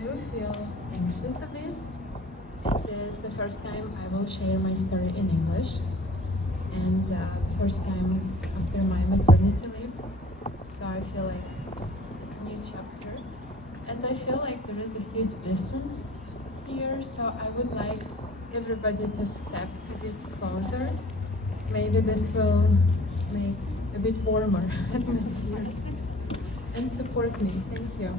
do feel anxious a bit. It is the first time I will share my story in English, and the first time after my maternity leave. So I feel like it's a new chapter, and I feel like there is a huge distance here. So I would like everybody to step a bit closer. Maybe this will make a bit warmer atmosphere and support me. Thank you.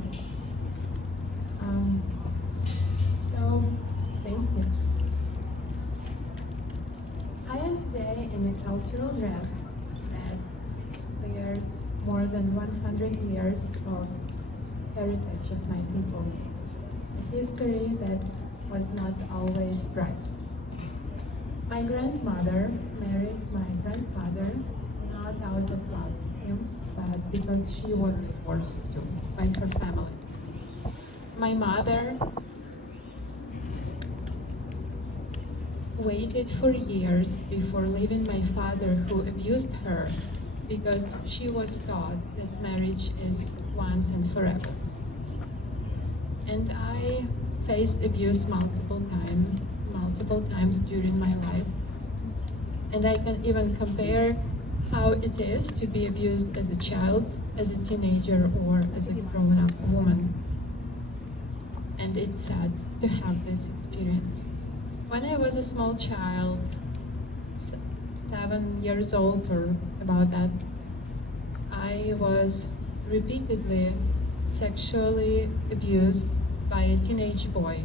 So, thank you. I am today in a cultural dress that bears more than 100 years of heritage of my people. A history that was not always bright. My grandmother married my grandfather not out of love for him, but because she was forced to by her family. My mother waited for years before leaving my father, who abused her because she was taught that marriage is once and forever. And I faced abuse multiple times during my life. And I can even compare how it is to be abused as a child, as a teenager, or as a grown-up woman. And it's sad to have this experience. When I was a small child, 7 years old or about that, I was repeatedly sexually abused by a teenage boy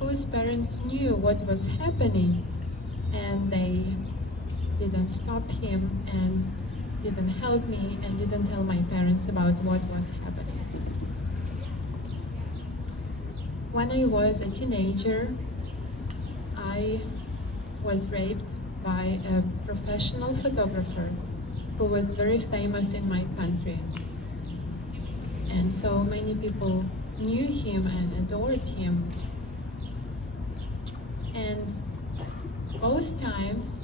whose parents knew what was happening, and they didn't stop him and didn't help me and didn't tell my parents about what was happening. When I was a teenager, I was raped by a professional photographer who was very famous in my country. And so many people knew him and adored him. And most times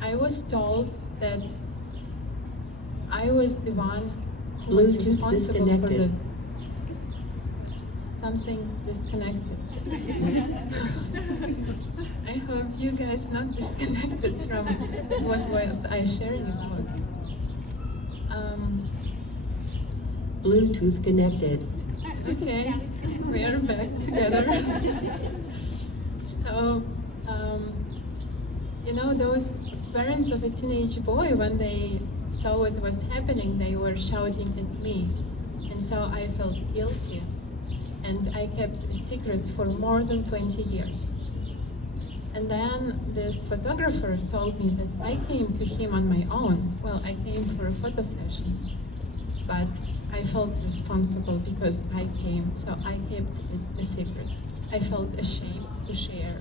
I was told that I was the one who was responsible for this. Something disconnected. I hope you guys not disconnected from what was I sharing about. Bluetooth connected. Okay, we are back together. So, you know, those parents of a teenage boy, when they saw what was happening, they were shouting at me. And so I felt guilty. And I kept a secret for more than 20 years. And then this photographer told me that I came to him on my own. Well, I came for a photo session, but I felt responsible because I came, so I kept it a secret. I felt ashamed to share.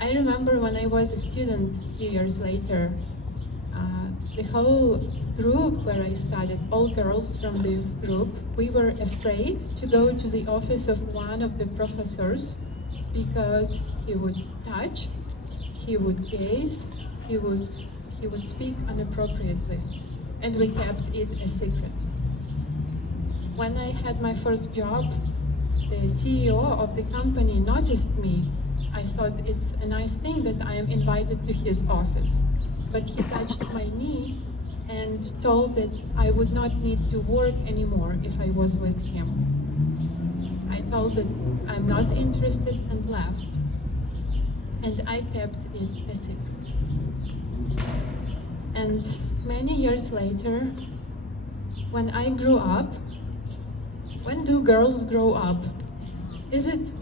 I remember when I was a student a few years later, the whole group where I studied, all girls from this group, we were afraid to go to the office of one of the professors because he would touch, he would gaze, he would speak inappropriately, and we kept it a secret. When I had my first job, the CEO of the company noticed me. I thought it's a nice thing that I am invited to his office. But he touched my knee and told that I would not need to work anymore if I was with him. I told that I'm not interested and left. And I kept it a secret. And many years later, when I grew up, when do girls grow up? Is it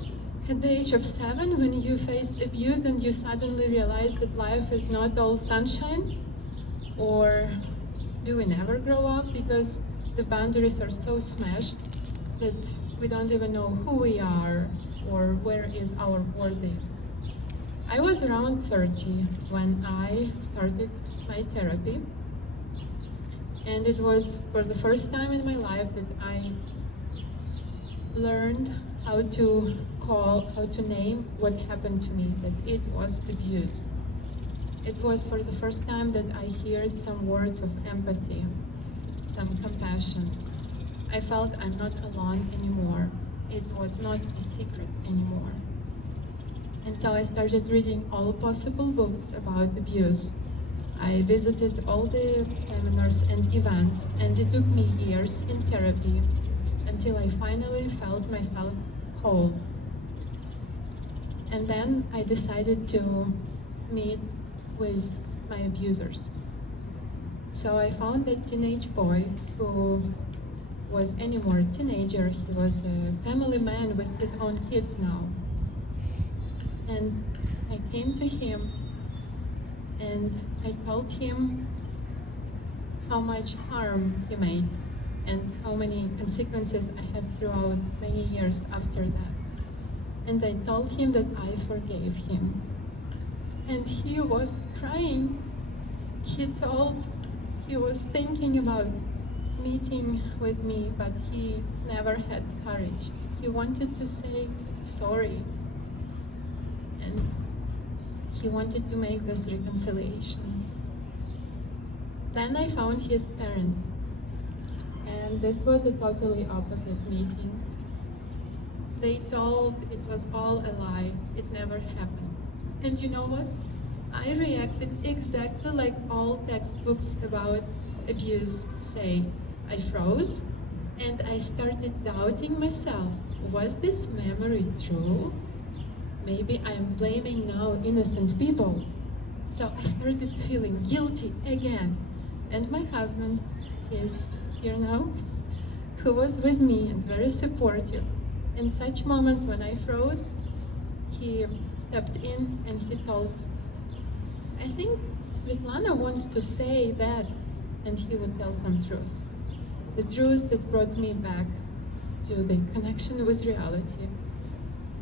at the age of 7 when you face abuse and you suddenly realize that life is not all sunshine? Or do we never grow up because the boundaries are so smashed that we don't even know who we are or where is our worthy? I was around 30 when I started my therapy, and it was for the first time in my life that I learned how to name what happened to me, that it was abuse. It was for the first time that I heard some words of empathy, some compassion. I felt I'm not alone anymore. it was not a secret anymore. And so I started reading all possible books about abuse. I visited all the seminars and events, and it took me years in therapy until I finally felt myself whole. And then I decided to meet with my abusers. So I found a teenage boy who was anymore a teenager. He was a family man with his own kids now. And I came to him and I told him how much harm he made and how many consequences I had throughout many years after that. And I told him that I forgave him. And he was crying. He told he was thinking about meeting with me, but he never had courage. He wanted to say sorry, and he wanted to make this reconciliation. Then I found his parents, and this was a totally opposite meeting. They told it was all a lie, it never happened. And you know what? I reacted exactly like all textbooks about abuse say. I froze and I started doubting myself. Was this memory true? Maybe I'm blaming now innocent people. So I started feeling guilty again. And my husband is here now, who was with me and very supportive. In such moments when I froze, he stepped in and he told, I think Svitlana wants to say that, and he would tell some truth. The truth that brought me back to the connection with reality,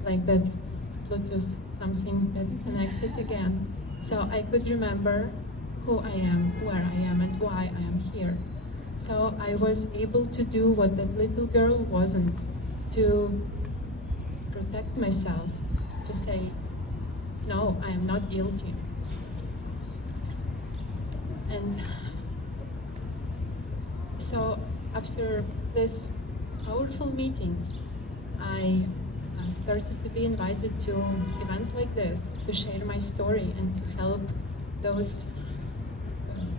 like that Bluetooth, something that connected again. So I could remember who I am, where I am, and why I am here. So I was able to do what that little girl wasn't, to protect myself, to say, no, I am not guilty. And so after these powerful meetings, I started to be invited to events like this to share my story and to help those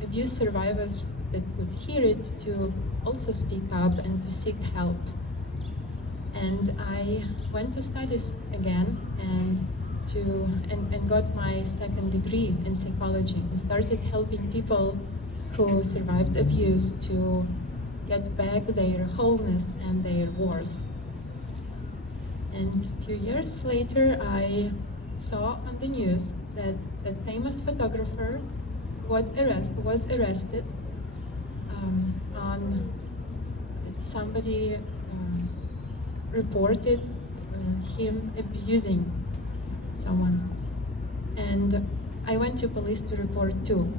abuse survivors that could hear it to also speak up and to seek help. And I went to studies again and got my second degree in psychology and started helping people who survived abuse to get back their wholeness and their worth. And a few years later, I saw on the news that a famous photographer was arrested on that somebody reported him abusing someone. And I went to police to report too.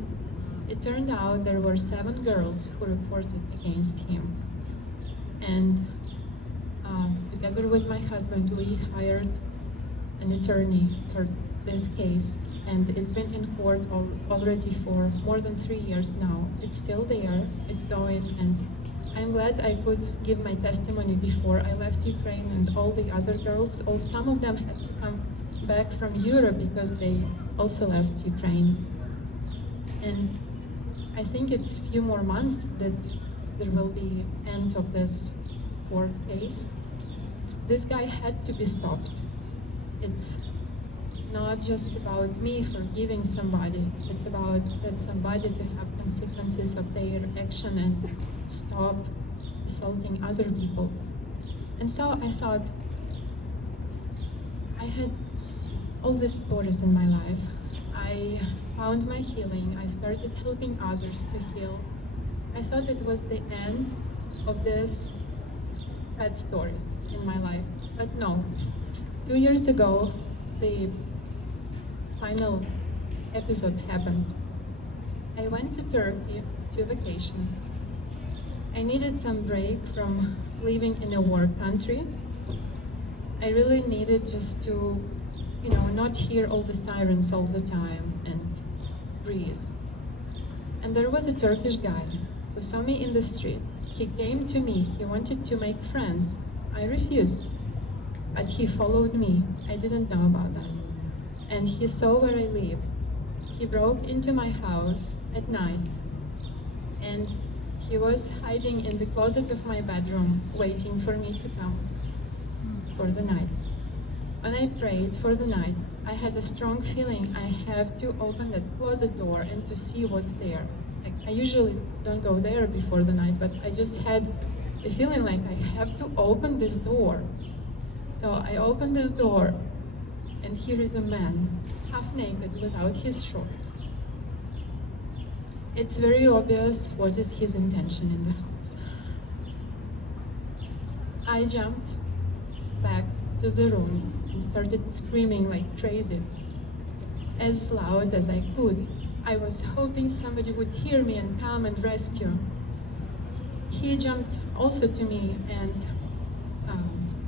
It turned out there were 7 girls who reported against him. And together with my husband, we hired an attorney for this case. And it's been in court already for more than 3 years now. It's still there, it's going, and I'm glad I could give my testimony before I left Ukraine, and all the other girls, some of them had to come back from Europe because they also left Ukraine. And I think it's a few more months that there will be end of this court case. This guy had to be stopped. It's not just about me forgiving somebody, it's about that somebody to have consequences of their action and stop assaulting other people. And so I thought, I had all these stories in my life. I found my healing. I started helping others to heal. I thought it was the end of these bad stories in my life. But no, 2 years ago, the final episode happened. I went to Turkey to vacation. I needed some break from living in a war country. I really needed just to, not hear all the sirens all the time and breathe. And there was a Turkish guy who saw me in the street. He came to me, he wanted to make friends. I refused. but he followed me. I didn't know about that. And he saw where I live. He broke into my house at night, and he was hiding in the closet of my bedroom, waiting for me to come for the night. When I prayed for the night, I had a strong feeling I have to open that closet door and to see what's there. I usually don't go there before the night, but I just had a feeling like I have to open this door. So I opened this door, and here is a man, half naked, without his shirt. It's very obvious what is his intention in the house. I jumped back to the room and started screaming like crazy, as loud as I could. I was hoping somebody would hear me and come and rescue. He jumped also to me and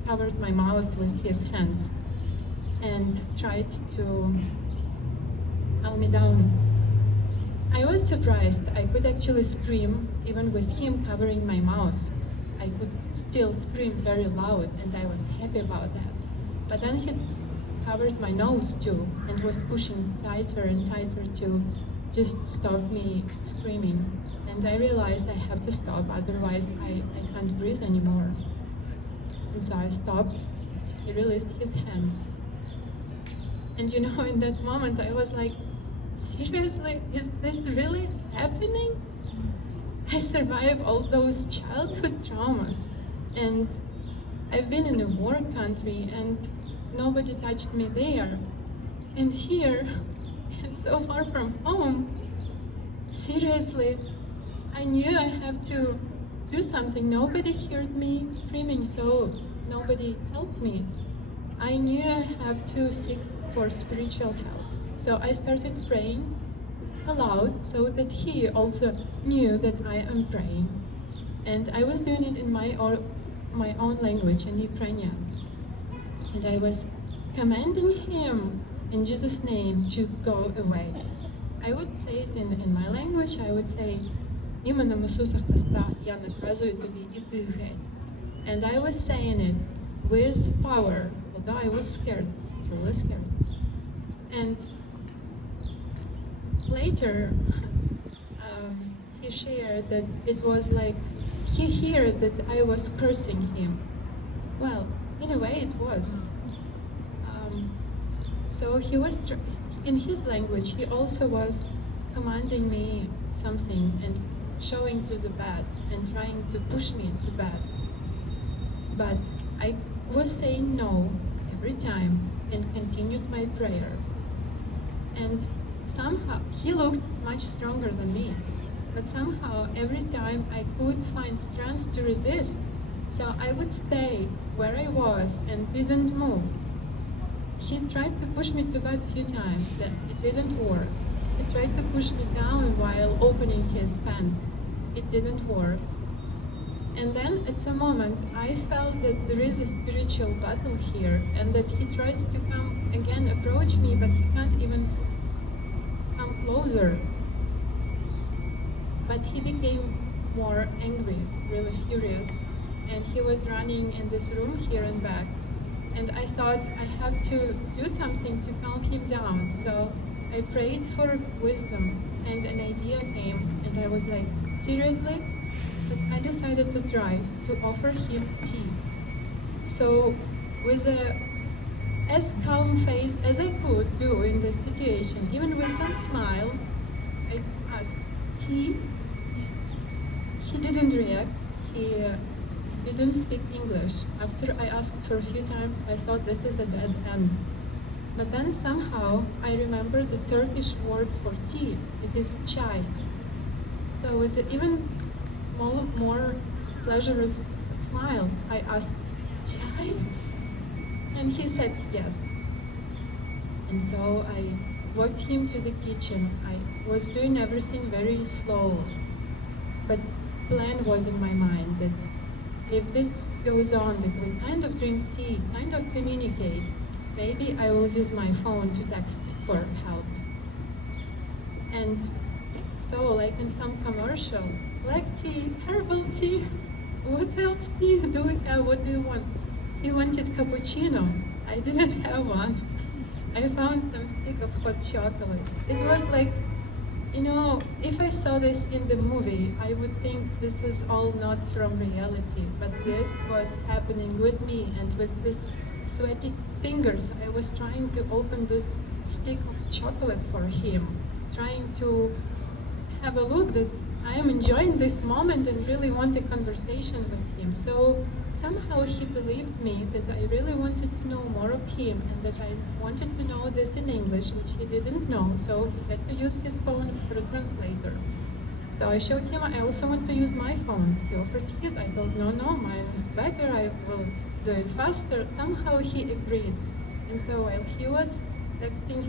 covered my mouth with his hands and tried to calm me down. I was surprised I could actually scream even with him covering my mouth. I could still scream very loud, and I was happy about that. But then he covered my nose too and was pushing tighter and tighter to just stop me screaming. And I realized I have to stop, otherwise I can't breathe anymore. And so I stopped. He released his hands. And you know, in that moment I was like, seriously, is this really happening? I survived all those childhood traumas, and I've been in a war country and nobody touched me there. And here, it's so far from home. Seriously, I knew I have to do something. Nobody heard me screaming, so nobody helped me. I knew I have to seek for spiritual help. So I started praying aloud so that he also knew that I am praying. And I was doing it in my own language, in Ukrainian. And I was commanding him in Jesus' name to go away. I would say it in my language. I would say, іменем Ісуса Христа, я наказую тобі, іди геть. And I was saying it with power, although I was scared, truly scared. And later, he shared that it was like he heard that I was cursing him. Well, in a way it was. So he was, in his language, he also was commanding me something and showing to the bed and trying to push me to bed. But I was saying no every time and continued my prayer. And somehow, he looked much stronger than me, but somehow every time I could find strength to resist. So I would stay where I was and didn't move. He tried to push me to bed a few times, that it didn't work. He tried to push me down while opening his pants. It didn't work. And then at some moment, I felt that there is a spiritual battle here, and that he tries to come again, approach me, but he can't even come closer. But he became more angry, really furious, and he was running in this room here and back. And I thought I have to do something to calm him down. So I prayed for wisdom, and an idea came, and I was like, seriously? But I decided to try to offer him tea. So with as calm face as I could do in this situation, even with some smile, I asked, tea? He didn't react. He didn't speak English. After I asked for a few times, I thought this is a dead end. But then somehow I remembered the Turkish word for tea. It is chai. So with an even more pleasurous smile, I asked, chai? And he said yes. And so I walked him to the kitchen. I was doing everything very slow. But plan was in my mind that if this goes on, that we kind of drink tea, kind of communicate, maybe I will use my phone to text for help. And so, like in some commercial, black tea, herbal tea, what else tea do we have, what do you want? He wanted cappuccino. I didn't have one. I found some stick of hot chocolate. It was like, if I saw this in the movie, I would think this is all not from reality. But this was happening with me, and with this sweaty fingers, I was trying to open this stick of chocolate for him, trying to have a look that I am enjoying this moment and really want a conversation with him. So somehow he believed me that I really wanted to know more of him and that I wanted to know this in English, which he didn't know. So he had to use his phone for a translator. So I showed him I also want to use my phone. He offered his. I told no, mine is better. I will do it faster. Somehow he agreed. And so while he was texting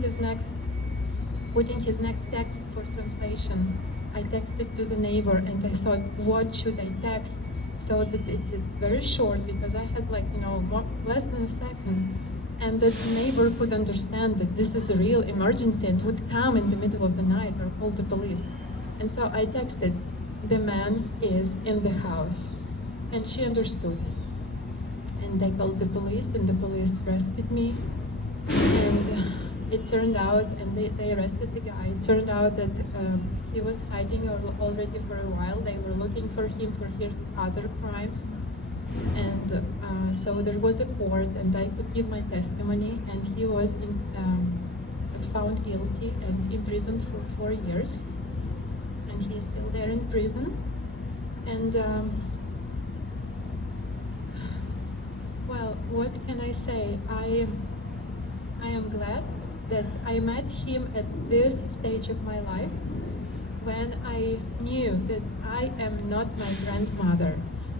putting his next text for translation, I texted to the neighbor and I thought, what should I text so that it is very short, because I had less than a second, and that the neighbor could understand that this is a real emergency and would come in the middle of the night or call the police. And so I texted, the man is in the house. And she understood. And they called the police and the police rescued me. And it turned out, and they arrested the guy. It turned out that he was hiding already for a while. They were looking for him for his other crimes. And so there was a court, and I could give my testimony, and he was found guilty and imprisoned for 4 years. And he is still there in prison. And well, what can I say? I am glad that I met him at this stage of my life, when I knew that I am not my grandmother.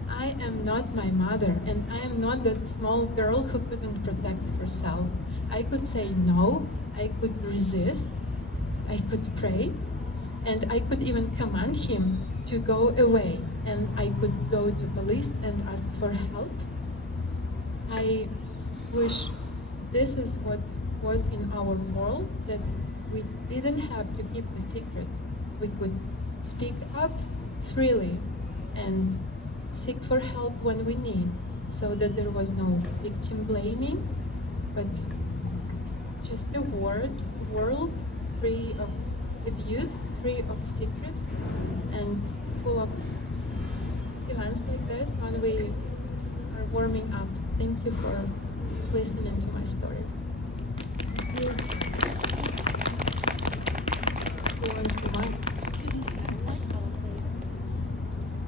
I am not my mother, and I am not that small girl who couldn't protect herself. I could say no, I could resist, I could pray, and I could even command him to go away, and I could go to police and ask for help. I wish this is what was in our world, that we didn't have to keep the secrets. We could speak up freely and seek for help when we need, so that there was no victim blaming, but just a world free of abuse, free of secrets, and full of events like this when we are warming up. Thank you for listening to my story. Who wants the mic?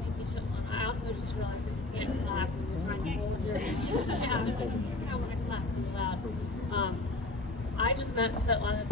Thank you, Svitlana. I also just realized that you can't clap when you're trying to hold your yeah, I want to clap really loud. I just met Svitlana